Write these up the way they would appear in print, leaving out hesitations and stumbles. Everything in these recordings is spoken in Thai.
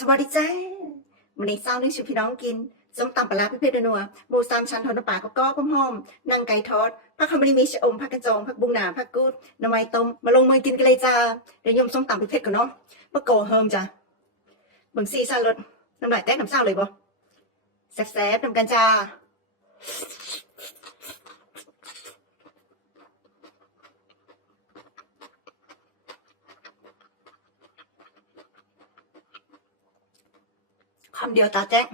สวัสดีจ้ามื้อนี้เช้านี้สิพี่น้องกินส้มตำปลาร้าเผ็ดๆนัวๆหมู3ชั้นทอดน้ำปลากรอบๆหอมๆนั่งไก่ทอดผักขมมีชะอมผักกระจองผักบุ้งหนาผักกูดหน่อไม้ต้มมาลงมือกินกันเลยจ้าเดี๋ยวยมส้มตำเผ็ดๆก่อนเนาะบ่โกเฮิมจ้ะเบิ่งสีซ่ารสน้ำลายแตกน้ำซ่าเลยบ่แซ่บๆนำกันจ้าคำเดียวตาแจ้ง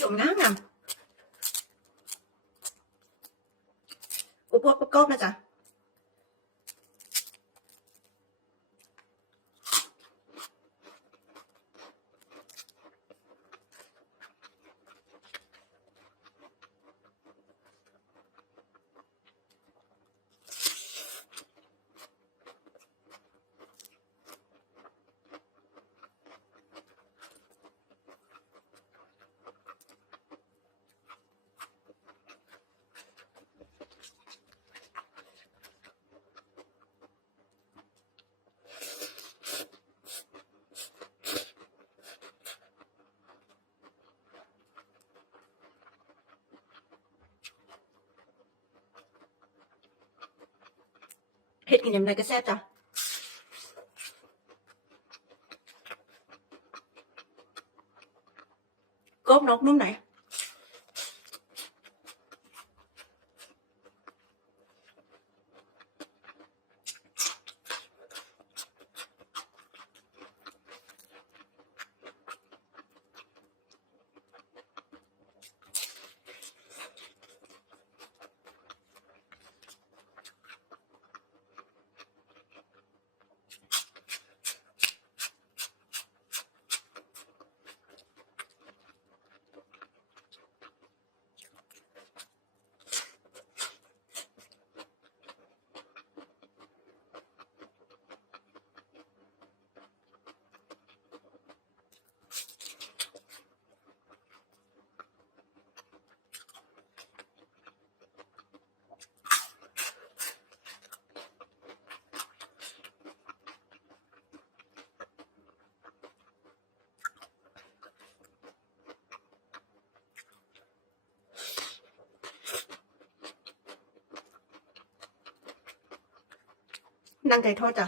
ชมงามอุปกรณ์นะจ๊ะเฮ็ดกินยำใดก็แซ่บจ้ะกรอบนอกนุ่มในนั่งไก่ทอดจ้ะ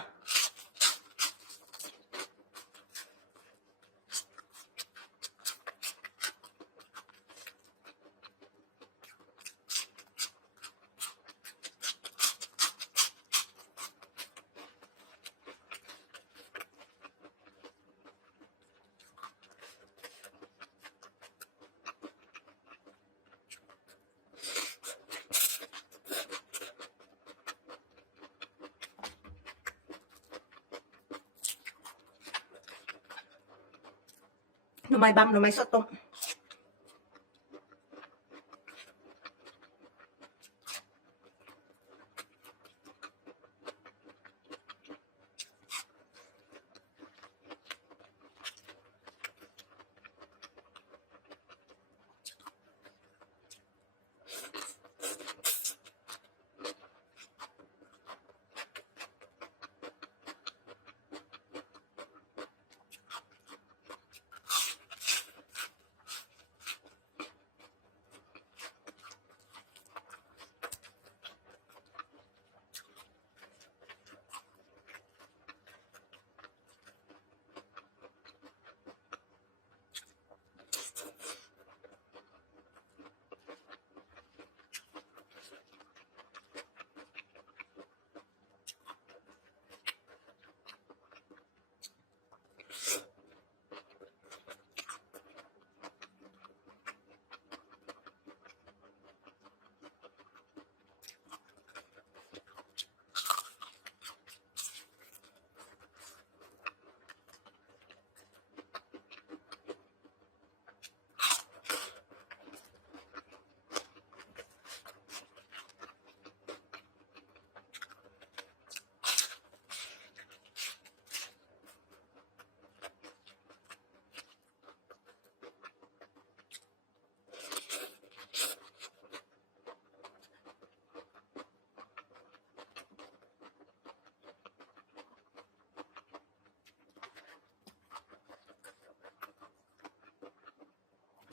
หน่อไม้บำหน่อไม้สดต้ม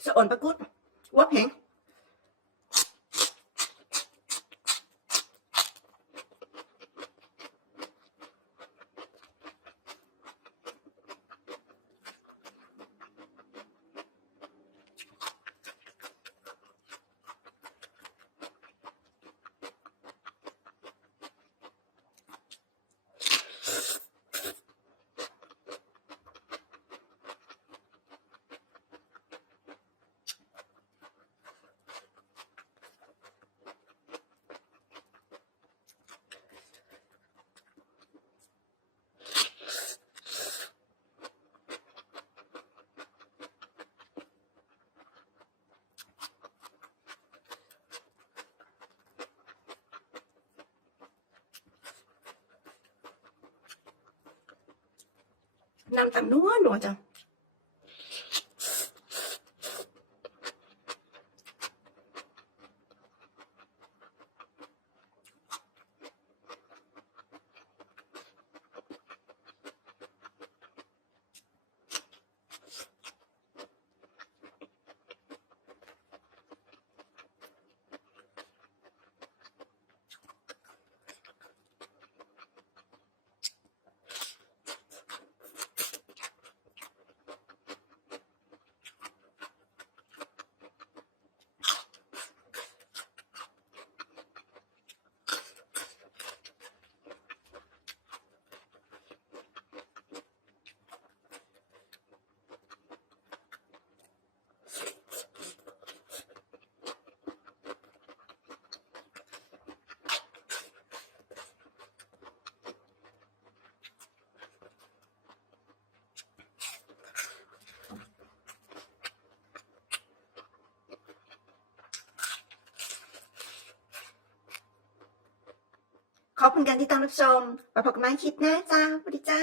สะอ่อนประกุดวับแหงน้ำตำนัวจ้ะขอบคุณการติดตามรับชมไว้พบกันใหม่คลิปหน้าจ้าสวัสดีจ้า